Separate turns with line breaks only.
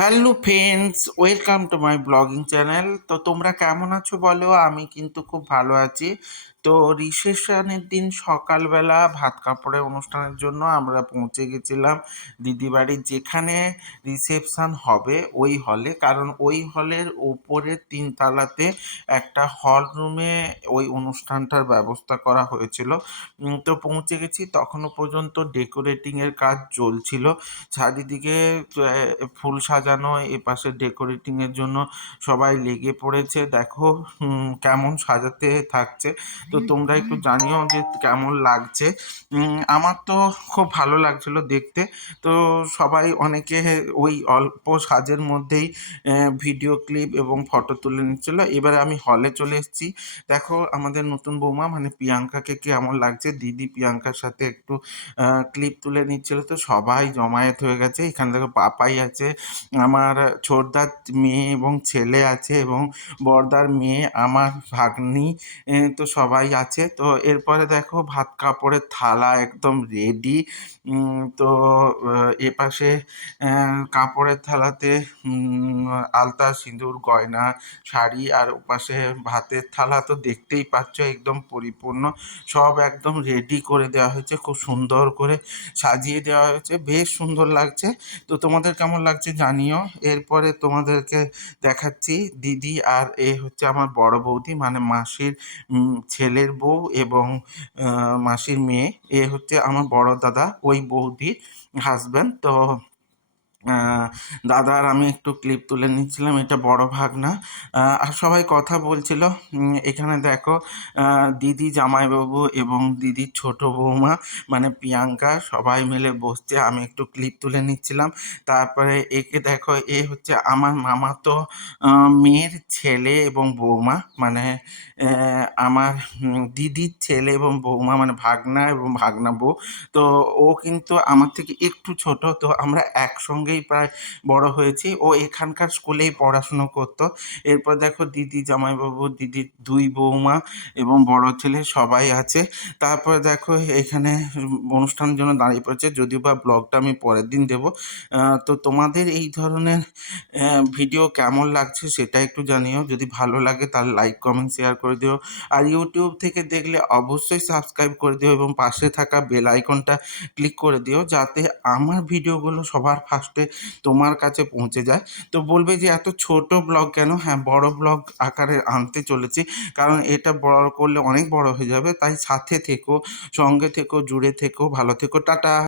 Hello friends, welcome to my blogging channel. তো তোমরা কেমন আছো বলো? আমি কিন্তু খুব ভালো আছি। তো রিসেপশনের দিন সকালবেলা ভাত কাপড়ের অনুষ্ঠানের জন্য আমরা পৌঁছে গেছিলাম দিদি বাড়ির যেখানে রিসেপশন হবে, ওই হলে। কারণ ওই হলের ওপরের তিনতলাতে একটা হল রুমে ওই অনুষ্ঠানটার ব্যবস্থা করা হয়েছিল। তো পৌঁছে গেছি। তখনও পর্যন্ত ডেকোরেটিংয়ের কাজ চলছিল। চারিদিকে ফুল সাজানো এপাশে ডেকোরেটিংয়ের জন্য সবাই লেগে পড়েছে। দেখো কেমন সাজাতে থাকছে। তো তোমরা একটু জানিও যে কেমন লাগছে। আমার তো খুব ভালো লাগছিল দেখতে। তো সবাই অনেকে ওই অল্প সাজের মধ্যেই ভিডিও ক্লিপ এবং ফটো তুলে নিচ্ছিল। এবারে আমি হলে চলে এসেছি। দেখো আমাদের নতুন বৌমা মানে প্রিয়াঙ্কাকে কেমন লাগছে? দিদি প্রিয়াঙ্কার সাথে একটু ক্লিপ তুলে নিচ্ছিল। তো সবাই জমায়েত হয়ে গেছে। এখানে দেখো পাপাই আছে আমার ছোটদার মেয়ে এবং ছেলে আছে এবং বড়দার মেয়ে, আমার ভাগ্নি তো সবাই আছে। তো এরপরে দেখো ভাত কাপড়ের থালা একদম রেডি তো এপাশে কাপড়ের থালাতে আলতা, সিঁদুর, গয়না, শাড়ি আর ওপাশে ভাতের থালা তো দেখতেই পাচ্ছ একদম পরিপূর্ণ। সব একদম রেডি করে দেওয়া হয়েছে, খুব সুন্দর করে সাজিয়ে দেওয়া হয়েছে, বেশ সুন্দর লাগছে। তো তোমাদের কেমন লাগছে জানিও এরপরে তোমাদেরকে দেখাচ্ছি, দিদি আর এ হচ্ছে আমার বড় বৌদি মানে মাসির ছেলের বউ এবং মাসির মেয়ে। এ হচ্ছে আমার বড় দাদা, ওই বৌদির হাজব্যান্ড তো দাদার আমি একটু ক্লিপ তুলে নিচ্ছিলাম এটা বড় ভাগনা। আহ, আর সবাই কথা বলছিল এখানে দেখো দিদি জামাইবাবু এবং দিদির ছোট বৌমা মানে প্রিয়াঙ্কা সবাই মিলে বসছে আমি একটু ক্লিপ তুলে নিচ্ছিলাম। তারপরে একে দেখো এ হচ্ছে আমার মামা তো মেয়ের ছেলে এবং বৌমা মানে আমার দিদির ছেলে এবং বৌমা মানে ভাগনা এবং ভাগনা বউ। তো ও কিন্তু আমার থেকে একটু ছোট তো আমরা একসঙ্গেই প্রায় বড় হয়েছি। ও এখানকার স্কুলেই পড়াশুনো করতো। এরপর দেখো দিদি, জামাইবাবু, দিদির দুই বৌমা এবং বড় ছেলে সবাই আছে। তারপর দেখো এখানে অনুষ্ঠানের জন্য দাঁড়িয়ে পড়েছে। যদিও বা ব্লগটা আমি পরের দিন দেবো। তো তোমাদের এই ধরনের ভিডিও কেমন লাগছে সেটা একটু জানিও। যদি ভালো লাগে তাহলে লাইক কমেন্ট শেয়ার করে দিও। আর ইউটিউব থেকে দেখলে অবশ্যই সাবস্ক্রাইব করে দিও এবং পাশে থাকা বেল আইকনটা ক্লিক করে দিও। যাতে আমার ভিডিওগুলো সবার ফার্স্টে তোমার কাছে পৌঁছে যায়। তো বলবে যে, এত ছোট ব্লগ কেন? হ্যাঁ বড় ব্লগ আকারে আনতে চলেছি। কারণ এটা বড় করলে অনেক বড় হয়ে যাবে। তাই সাথে থেকো, সঙ্গে থেকো, জুড়ে থেকো, ভালো থেকো, টাটা।